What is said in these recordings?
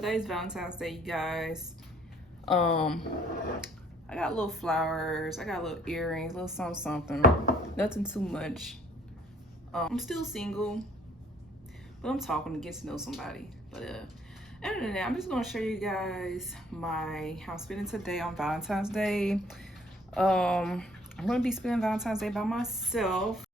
Today's Valentine's Day, you guys. I got little flowers, I got little earrings, little something. Nothing too much. I'm still single, but I'm talking to get to know somebody. But other than that, I'm just gonna show you guys how I'm spending today on Valentine's Day. I'm gonna be spending Valentine's Day by myself.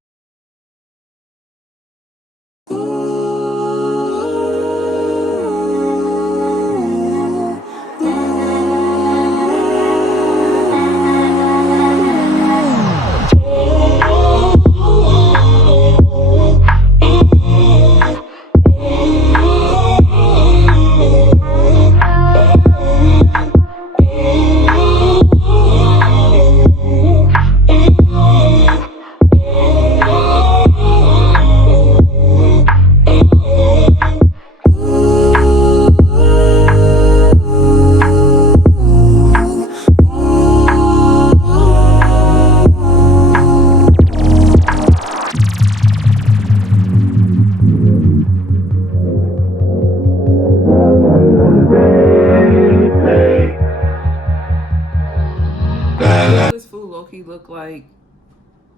This food low-key look like,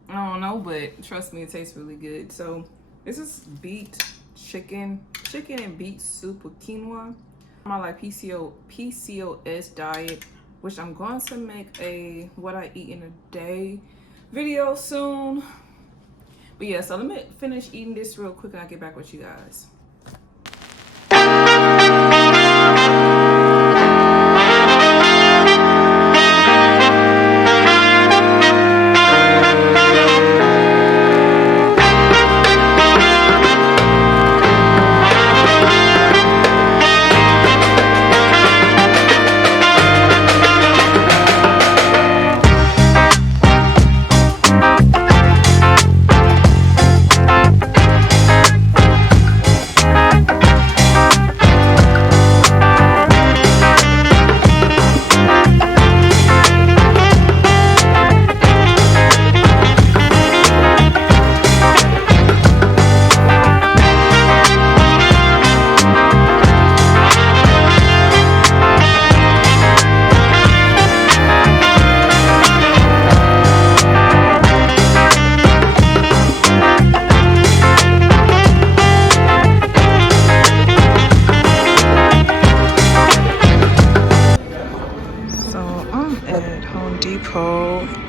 I don't know, but trust me, it tastes really good. So this is beet chicken and beet soup with quinoa. My like PCOS diet, which I'm going to make a what I eat in a day video soon. But yeah, so let me finish eating this real quick and I'll get back with you guys.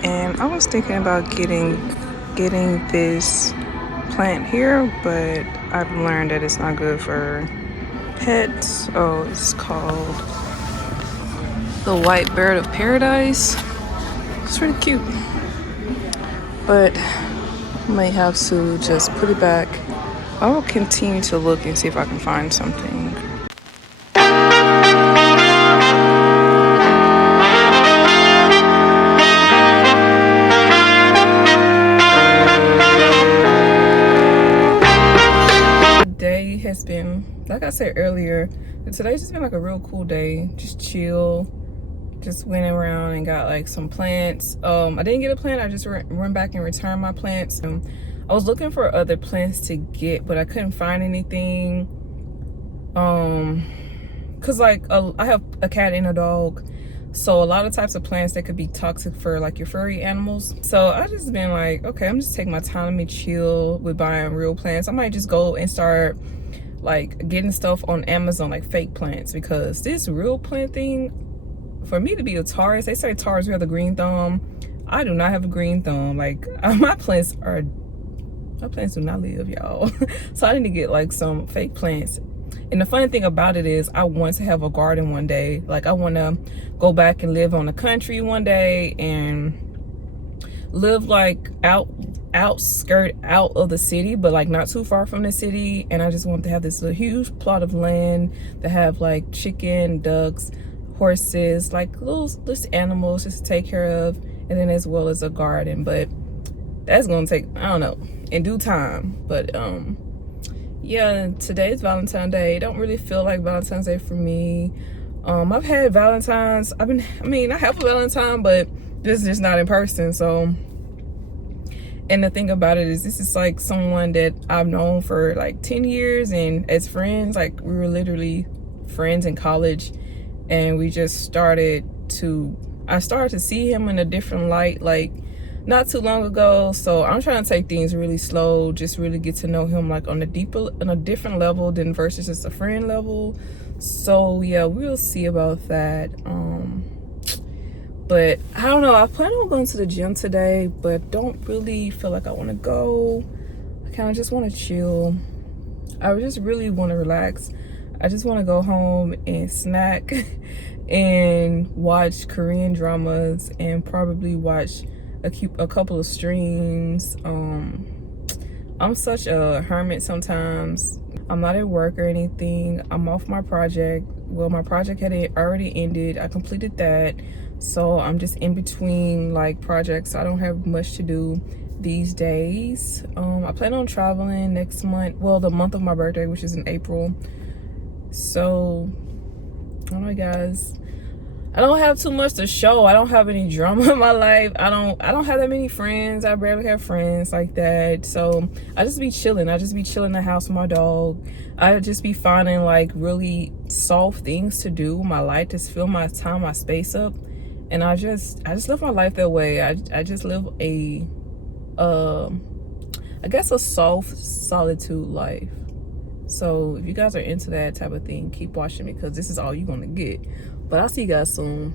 And I was thinking about getting this plant here, but I've learned that it's not good for pets. Oh, it's called the white bird of paradise. It's really cute, but I may have to just put it back. I will continue to look and see if I can find something. Has been, like I said earlier, today's just been like a real cool day. Just chill, just went around and got like some plants. I didn't get a plant, I just went back and returned my plants. I was looking for other plants to get, but I couldn't find anything. Cause like I have a cat and a dog, so a lot of types of plants that could be toxic for like your furry animals. So I just been like, okay, I'm just taking my time to chill with buying real plants. I might just go and start like getting stuff on Amazon, like fake plants, because this real plant thing, for me to be a Taurus, they say Taurus we have the green thumb. I do not have a green thumb. Like my plants do not live, y'all. So I need to get like some fake plants. And the funny thing about it is I want to have a garden one day. Like I want to go back and live on the country one day and live like out of the city, but like not too far from the city. And I just want to have this little huge plot of land to have like chicken, ducks, horses, like little animals just to take care of, and then as well as a garden. But that's gonna take, I don't know, in due time. But yeah, today's Valentine's Day. Don't really feel like Valentine's Day for me. I've had Valentines. I have a Valentine, but this is just not in person. So, and the thing about it is, this is like someone that I've known for like 10 years, and as friends, like we were literally friends in college, and we just I started to see him in a different light, like not too long ago. So I'm trying to take things really slow, just really get to know him like on a different level than versus just a friend level. So yeah, we'll see about that. But I don't know, I plan on going to the gym today, but don't really feel like I want to go. I kind of just want to chill. I just really want to relax. I just want to go home and snack and watch Korean dramas and probably watch a couple of streams. I'm such a hermit sometimes. I'm not at work or anything. I'm off my project. Well, my project had already ended. I completed that. So I'm just in between like projects. I don't have much to do these days. I plan on traveling next month. Well, the month of my birthday, which is in April. So, I don't know, guys. I don't have too much to show. I don't have any drama in my life. I don't have that many friends. I barely have friends like that. So I just be chilling. I just be chilling in the house with my dog. I just be finding like really soft things to do in my life to fill my time, my space up. And I just live my life that way. I just live a I guess a soft solitude life. So if you guys are into that type of thing, keep watching me because this is all you're gonna get. But I'll see you guys soon.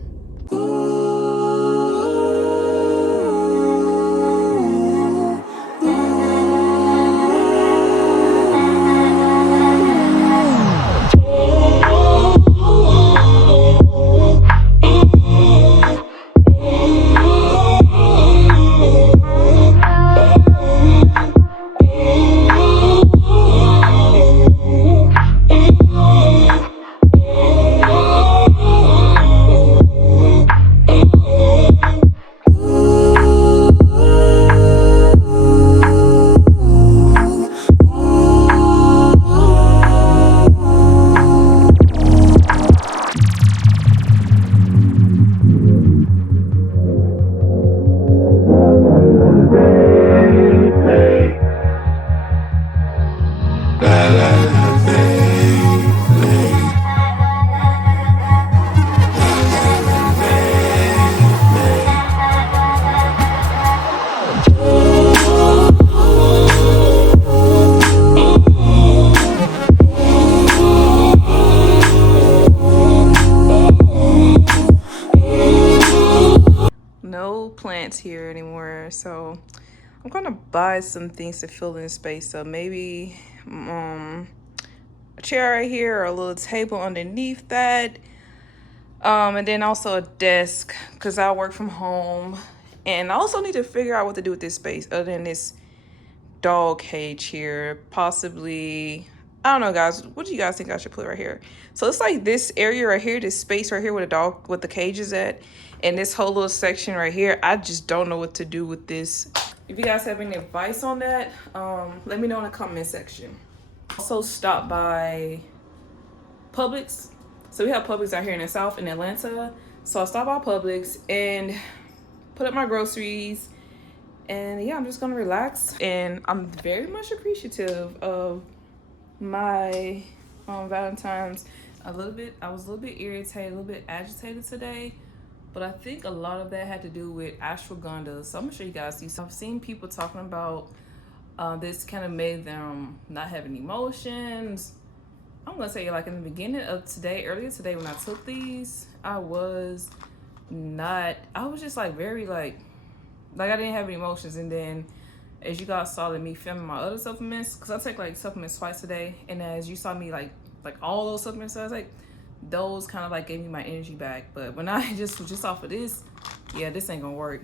No plants here anymore, so I'm gonna buy some things to fill in space. So maybe a chair right here or a little table underneath that, and then also a desk because I work from home. And I also need to figure out what to do with this space other than this dog cage here. Possibly, I don't know, guys, what do you guys think I should put right here? So it's like this area right here, this space right here where the cage is at, and this whole little section right here. I just don't know what to do with this. If you guys have any advice on that, let me know in the comment section. Also stop by Publix. So we have Publix out here in the South in Atlanta. So I stopped by Publix and put up my groceries. And yeah, I'm just gonna relax. And I'm very much appreciative of my Valentines. I was a little bit irritated, a little bit agitated today. But I think a lot of that had to do with ashwagandha. So I'm gonna show you guys these. I've seen people talking about this kind of made them not have any emotions. I'm gonna say, like, in the beginning of today, earlier today when I took these, I was just like very like I didn't have any emotions. And then as you guys saw me filming my other supplements, because I take like supplements twice a day, and as you saw me like all those supplements I was like, those kind of like gave me my energy back. But when I just was just off of this, yeah, this ain't gonna work.